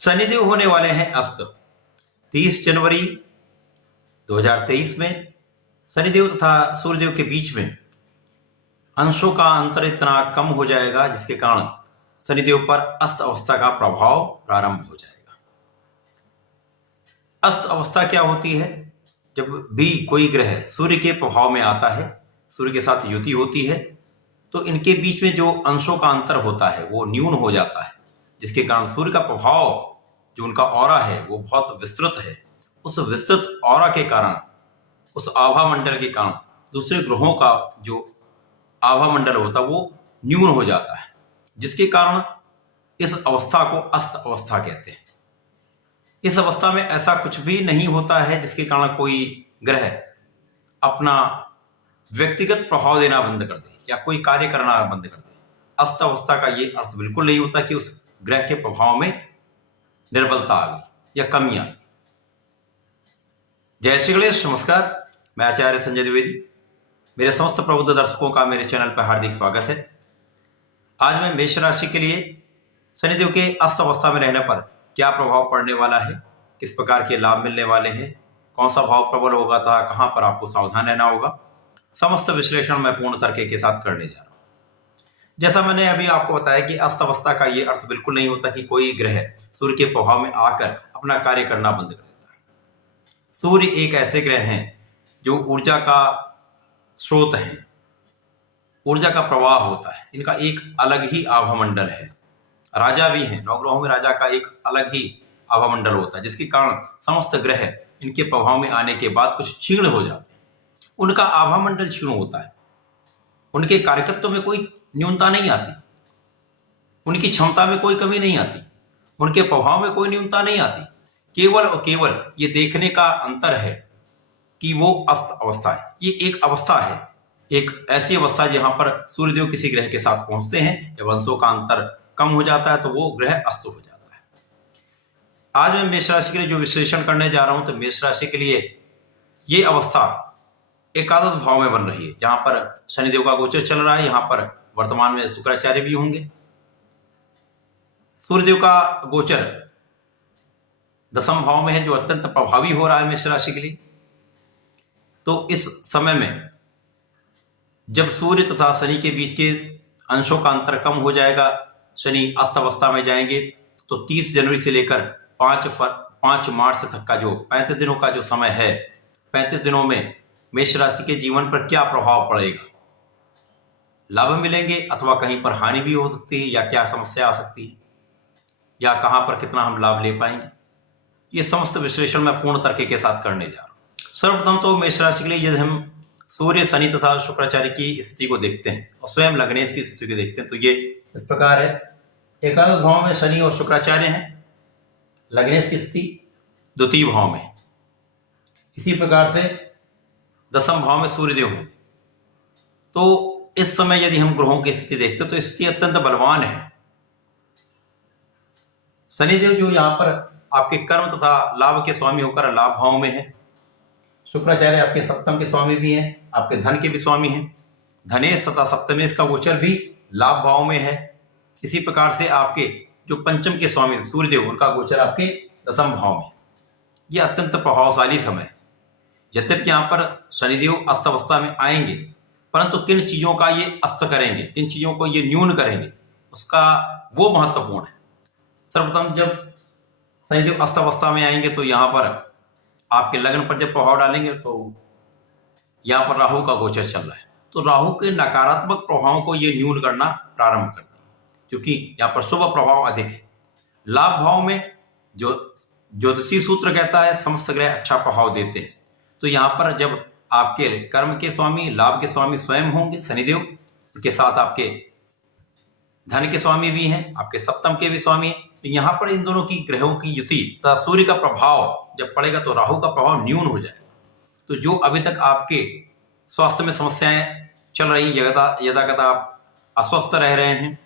शनिदेव होने वाले हैं अस्त। 30 जनवरी 2023 में शनिदेव तथा सूर्यदेव के बीच में अंशों का अंतर इतना कम हो जाएगा जिसके कारण शनिदेव पर अस्त अवस्था का प्रभाव प्रारंभ हो जाएगा। अस्त अवस्था क्या होती है? जब भी कोई ग्रह सूर्य के प्रभाव में आता है, सूर्य के साथ युति होती है, तो इनके बीच में जो अंशों का अंतर होता है वो न्यून हो जाता है, जिसके कारण सूर्य का प्रभाव जो उनका ऑरा है वो बहुत विस्तृत है। उस विस्तृत ऑरा के कारण, उस आभा मंडल के कारण दूसरे ग्रहों का जो आभा मंडल होता है वो न्यून हो जाता है, जिसके कारण इस अवस्था को अस्त अवस्था कहते हैं। इस अवस्था में ऐसा कुछ भी नहीं होता है जिसके कारण कोई ग्रह अपना व्यक्तिगत प्रभाव देना बंद कर दे या कोई कार्य करना बंद कर दे। अस्त अवस्था का ये अर्थ बिल्कुल नहीं होता कि उस ग्रह के प्रभाव में निर्बलता आ गई या कमी आ गई। जय श्री गणेश, नमस्कार। मैं आचार्य संजय द्विवेदी। मेरे समस्त प्रबुद्ध दर्शकों का मेरे चैनल पर हार्दिक स्वागत है। आज मैं मेष राशि के लिए शनिदेव के अस्त अवस्था में रहने पर क्या प्रभाव पड़ने वाला है, किस प्रकार के लाभ मिलने वाले हैं, कौन सा भाव प्रबल होगा तथा कहां पर आपको सावधान रहना होगा, समस्त विश्लेषण मैं पूर्ण तर्क के साथ करने जा रहा हूं। जैसा मैंने अभी आपको बताया कि अस्त अवस्था का यह अर्थ बिल्कुल नहीं होता कि कोई ग्रह सूर्य के प्रभाव में आकर अपना कार्य करना बंद कर देता है। सूर्य एक ऐसे ग्रह हैं जो ऊर्जा का स्रोत हैं, ऊर्जा का प्रवाह होता है। इनका एक अलग ही आभामंडल है, राजा भी हैं। नवग्रहों में राजा का एक अलग ही आभामंडल होता है, जिसके कारण समस्त ग्रह इनके प्रभाव में आने के बाद कुछ क्षीण हो जाते हैं। उनका आभामंडल क्षीण होता है, उनके कार्यकत्व में कोई न्यूनता नहीं आती, उनकी क्षमता में कोई कमी नहीं आती, उनके प्रभाव में कोई न्यूनता नहीं आती। केवल और केवल ये देखने का अंतर है कि वो अस्त अवस्था है। ये एक अवस्था है, एक ऐसी अवस्था जहां पर सूर्यदेव किसी ग्रह के साथ पहुंचते हैं, जब अंशों का अंतर कम हो जाता है तो वो ग्रह अस्त हो जाता है। आज मैं मेष राशि के लिए जो विश्लेषण करने जा रहा हूं, तो मेष राशि के लिए ये अवस्था एकादश भाव में बन रही है, जहां पर शनिदेव का गोचर चल रहा है। यहां पर वर्तमान में शुक्राचार्य भी होंगे। सूर्यदेव का गोचर दशम भाव में है, जो अत्यंत प्रभावी हो रहा है मेष राशि के लिए। तो इस समय में जब सूर्य तथा शनि के बीच के अंशों का अंतर कम हो जाएगा, शनि अस्त अवस्था में जाएंगे, तो 30 जनवरी से लेकर 5 मार्च तक का जो 35 दिनों का जो समय है, 35 दिनों में मेष राशि के जीवन पर क्या प्रभाव पड़ेगा, लाभ मिलेंगे अथवा कहीं पर हानि भी हो सकती है, या क्या समस्या आ सकती है, या कहां पर कितना हम लाभ ले पाएंगे, ये समस्त विश्लेषण मैं पूर्ण तर्क के साथ करने जा रहा हूं। सर्वप्रथम तो मेष राशि के लिए यदि हम सूर्य, शनि तथा शुक्राचार्य की स्थिति को देखते हैं और स्वयं लग्नेश की स्थिति को देखते हैं, तो ये इस प्रकार है। एकादश भाव में शनि और शुक्राचार्य हैं, लग्नेश की स्थिति द्वितीय भाव में। इसी प्रकार से दशम भाव में सूर्यदेव होंगे। तो इस समय यदि हम ग्रहों की स्थिति देखते हैं तो स्थिति अत्यंत बलवान है। शनिदेव जो यहां पर आपके कर्म तथा लाभ के स्वामी होकर लाभ भाव में है। शुक्राचार्य आपके सप्तम के स्वामी भी हैं, आपके धन के भी स्वामी हैं। धनेश तथा सप्तमेश का गोचर भी लाभ भाव में है। इसी प्रकार से आपके जो पंचम के स्वामी सूर्यदेव, उनका गोचर आपके दशम भाव में। यह अत्यंत प्रभावशाली समय है। यद्यपि यहाँ पर शनिदेव अस्त अवस्था में आएंगे, परंतु किन चीजों का ये अस्त करेंगे, किन चीजों को ये न्यून करेंगे, उसका वो महत्वपूर्ण है। सर्वप्रथम जब शनिदेव अस्त अवस्था में आएंगे तो यहाँ पर आपके लग्न पर जब प्रभाव डालेंगे, तो यहाँ पर राहु का गोचर चल रहा है, तो राहु के नकारात्मक प्रभावों को ये न्यून करना प्रारंभ कर देंगे, क्योंकि यहाँ पर शुभ प्रभाव अधिक है। लाभ भाव में जो ज्योतिषी सूत्र कहता है समस्त ग्रह अच्छा प्रभाव देते हैं, तो यहाँ पर जब आपके कर्म के स्वामी, लाभ के स्वामी स्वयं होंगे शनिदेव, उनके साथ आपके धन के स्वामी भी हैं, आपके सप्तम के भी स्वामी हैं, तो यहाँ पर इन दोनों की ग्रहों की युति तथा सूर्य का प्रभाव जब पड़ेगा तो राहु का प्रभाव न्यून हो जाएगा। तो जो अभी तक आपके स्वास्थ्य में समस्याएं चल रही, यदाकदा आप अस्वस्थ रह रहे हैं,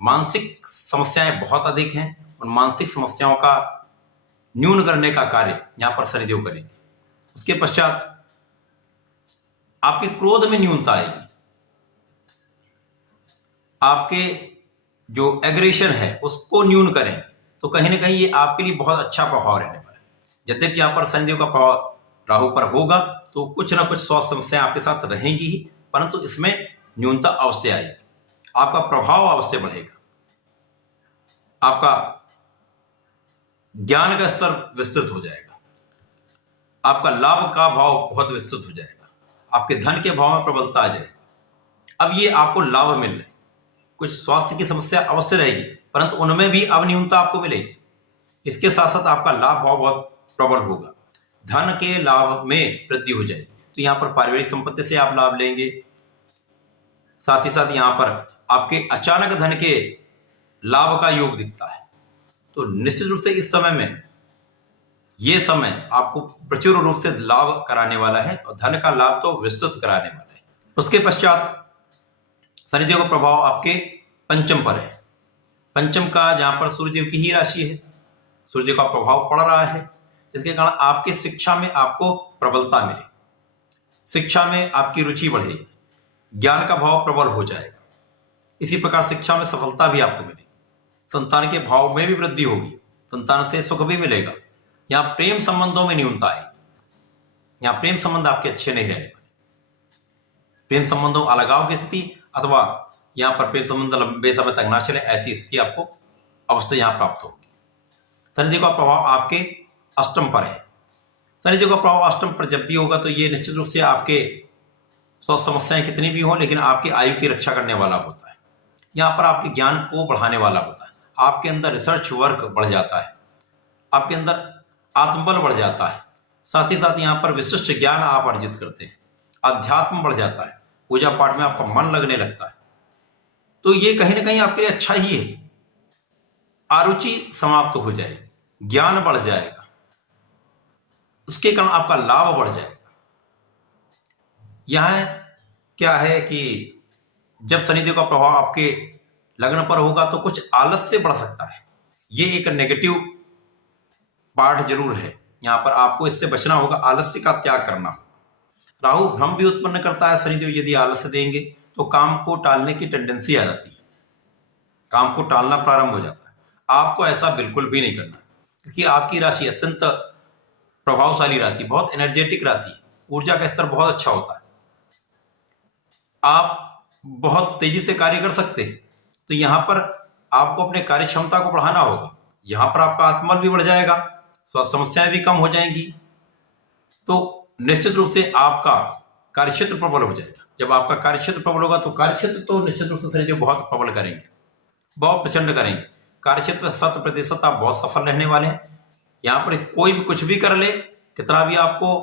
मानसिक समस्याएं बहुत अधिक हैं, उन मानसिक समस्याओं का न्यून करने का कार्य यहाँ पर शनिदेव करेंगे। उसके पश्चात आपके क्रोध में न्यूनता आएगी, आपके जो एग्रेशन है उसको न्यून करें, तो कहीं ना कहीं ये आपके लिए बहुत अच्छा प्रभाव रहने वाला है। यद्यपि यहाँ पर शनिदेव का प्रभाव राहु पर होगा तो कुछ ना कुछ स्वास्थ्य समस्याएं आपके साथ रहेंगी ही, परंतु इसमें न्यूनता अवश्य आएगी, आपका प्रभाव अवश्य बढ़ेगा, आपका ज्ञान का स्तर विस्तृत हो जाएगा, आपका लाभ का भाव बहुत विस्तृत हो जाएगा, आपके धन के भाव में प्रबलता आ जाएगी। अब ये आपको लाभ मिल रहे, कुछ स्वास्थ्य की समस्या अवश्य रहेगी, परंतु उनमें भी अब न्यूनता आपको मिलेगी। इसके साथ साथ आपका लाभ भाव बहुत प्रबल होगा, धन के लाभ में वृद्धि हो जाएगी। तो यहाँ पर पारिवारिक संपत्ति से आप लाभ लेंगे, साथ ही साथ यहाँ पर आपके अचानक धन के लाभ का योग दिखता है। तो निश्चित रूप से इस समय में ये समय आपको प्रचुर रूप से लाभ कराने वाला है और धन का लाभ तो विस्तृत कराने वाला है। उसके पश्चात शनिदेव का प्रभाव आपके पंचम पर है। पंचम का जहां पर सूर्यदेव की ही राशि है, सूर्यदेव का प्रभाव पड़ रहा है, जिसके कारण आपके शिक्षा में आपको प्रबलता मिले, शिक्षा में आपकी रुचि बढ़ेगी, ज्ञान का भाव प्रबल हो जाएगा। इसी प्रकार शिक्षा में सफलता भी आपको मिलेगी, संतान के भाव में भी वृद्धि होगी, संतान से सुख भी मिलेगा। यहाँ प्रेम संबंधों में न्यूनता आएगी, यहाँ प्रेम संबंध आपके अच्छे नहीं रहने वाले, प्रेम संबंधों अलगाव की स्थिति अथवा यहाँ पर प्रेम संबंध लंबे समय तक ना चले, ऐसी स्थिति आपको अवश्य यहाँ प्राप्त होगी। शनिदेव का प्रभाव आपके अष्टम पर है। शनिदेव का प्रभाव अष्टम पर जब भी होगा तो ये निश्चित रूप से आपके स्वास्थ्य समस्याएं कितनी भी हो, लेकिन आपकी आयु की रक्षा करने वाला होता है। यहाँ पर आपके ज्ञान को बढ़ाने वाला होता है, आपके अंदर रिसर्च वर्क बढ़ जाता है, आपके अंदर आत्मबल बढ़ जाता है, साथ ही साथ यहाँ पर विशिष्ट ज्ञान आप अर्जित करते हैं, अध्यात्म बढ़ जाता है, पूजा पाठ में आपका मन लगने लगता है। तो ये कहीं ना कहीं आपके लिए अच्छा ही है। अरुचि समाप्त हो जाएगी, ज्ञान बढ़ जाएगा, उसके कारण आपका लाभ बढ़ जाएगा। यहां क्या है कि जब शनिदेव का प्रभाव आपके लग्न पर होगा तो कुछ आलस्य बढ़ सकता है, ये एक नेगेटिव पार्ट जरूर है। यहां पर आपको इससे बचना होगा, आलस्य का त्याग करना। राहु भ्रम भी उत्पन्न करता है, शनिदेव यदि आलस्य देंगे तो काम को टालने की टेंडेंसी आ जाती है, काम को टालना प्रारंभ हो जाता है। आपको ऐसा बिल्कुल भी नहीं करना, क्योंकि आपकी राशि अत्यंत प्रभावशाली राशि, बहुत एनर्जेटिक राशि, ऊर्जा का स्तर बहुत अच्छा होता है, आप बहुत तेजी से कार्य कर सकते हैं। तो यहां पर आपको अपने कार्य क्षमता को बढ़ाना होगा, यहां पर आपका आत्मबल भी बढ़ जाएगा, स्वास्थ्य समस्याएं भी कम हो जाएंगी। तो निश्चित रूप से आपका कार्यक्षेत्र प्रबल हो जाएगा। जब आपका कार्यक्षेत्र प्रबल होगा तो कार्यक्षेत्र तो निश्चित रूप से शनिदेव बहुत प्रबल करेंगे, बहुत प्रचंड करेंगे। कार्यक्षेत्र में 100% आप बहुत सफल रहने वाले हैं। यहाँ पर कोई भी कुछ भी कर ले, कितना भी आपको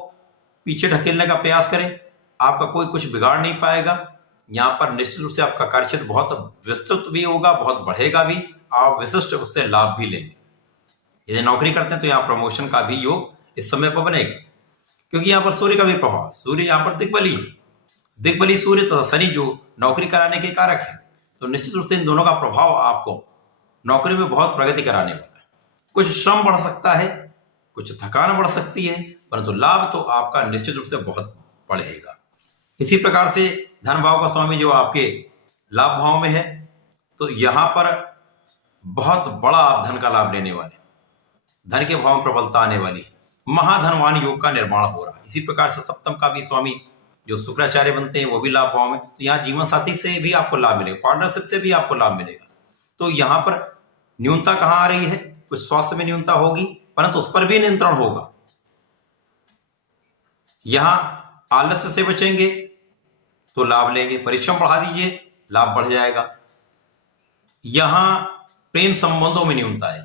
पीछे ढकेलने का प्रयास करे, आपका कोई कुछ बिगाड़ नहीं पाएगा। यहाँ पर निश्चित रूप से आपका कार्यक्षेत्र बहुत विस्तृत भी होगा, बहुत बढ़ेगा भी, आप विशिष्ट उससे लाभ भी लेंगे। यदि नौकरी करते हैं तो यहाँ प्रमोशन का भी योग इस समय पर बनेगा, क्योंकि यहाँ पर सूर्य का भी प्रभाव, सूर्य यहाँ पर दिग्बली सूर्य तथा शनि जो नौकरी कराने के कारक है, तो निश्चित रूप से इन दोनों का प्रभाव आपको नौकरी में बहुत प्रगति कराने वाला है। कुछ श्रम बढ़ सकता है, कुछ थकान बढ़ सकती है, परंतु लाभ तो आपका निश्चित रूप से बहुत बढ़ेगा। इसी प्रकार से धन भाव का स्वामी जो आपके लाभ भाव में है, तो यहां पर बहुत बड़ा आप धन का लाभ लेने वाले, धन के भाव में प्रबलता आने वाली, महाधनवान योग का निर्माण हो रहा है। इसी प्रकार से सप्तम का भी स्वामी जो शुक्राचार्य बनते हैं वो भी लाभ भाव में, तो यहाँ जीवन साथी से भी आपको लाभ मिलेगा, पार्टनरशिप से भी आपको लाभ मिलेगा। तो यहाँ पर न्यूनता कहाँ आ रही है, कुछ स्वास्थ्य में न्यूनता होगी, परंतु उस पर भी नियंत्रण होगा। यहां आलस्य से बचेंगे तो लाभ लेंगे, परिश्रम बढ़ा दीजिए, लाभ बढ़ जाएगा। यहां प्रेम संबंधों में न्यूनता है,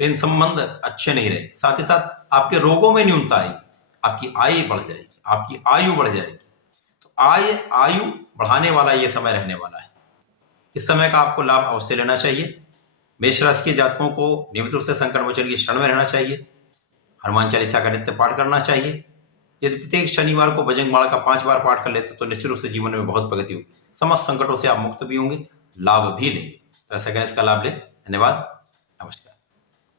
प्रेम संबंध अच्छे नहीं रहे, साथ ही साथ आपके रोगों में न्यूनता आएगी, आपकी आयु बढ़ जाएगी, आपकी आयु बढ़ जाएगी। तो आयु बढ़ाने वाला ये समय रहने वाला है। इस समय का आपको लाभ अवश्य लेना चाहिए। मेष राशि के जातकों को नियमित रूप से शंकर मोचन की शरण में रहना चाहिए, हनुमान चालीसा का नित्य पाठ करना चाहिए। यदि प्रत्येक शनिवार को बजरंग माला का 5 बार पाठ कर लेते तो निश्चित रूप से जीवन में बहुत प्रगति होगी, समस्त संकटों से आप मुक्त भी होंगे, लाभ भी लेंगे। तो ऐसा करें, इसका लाभ लें। धन्यवाद।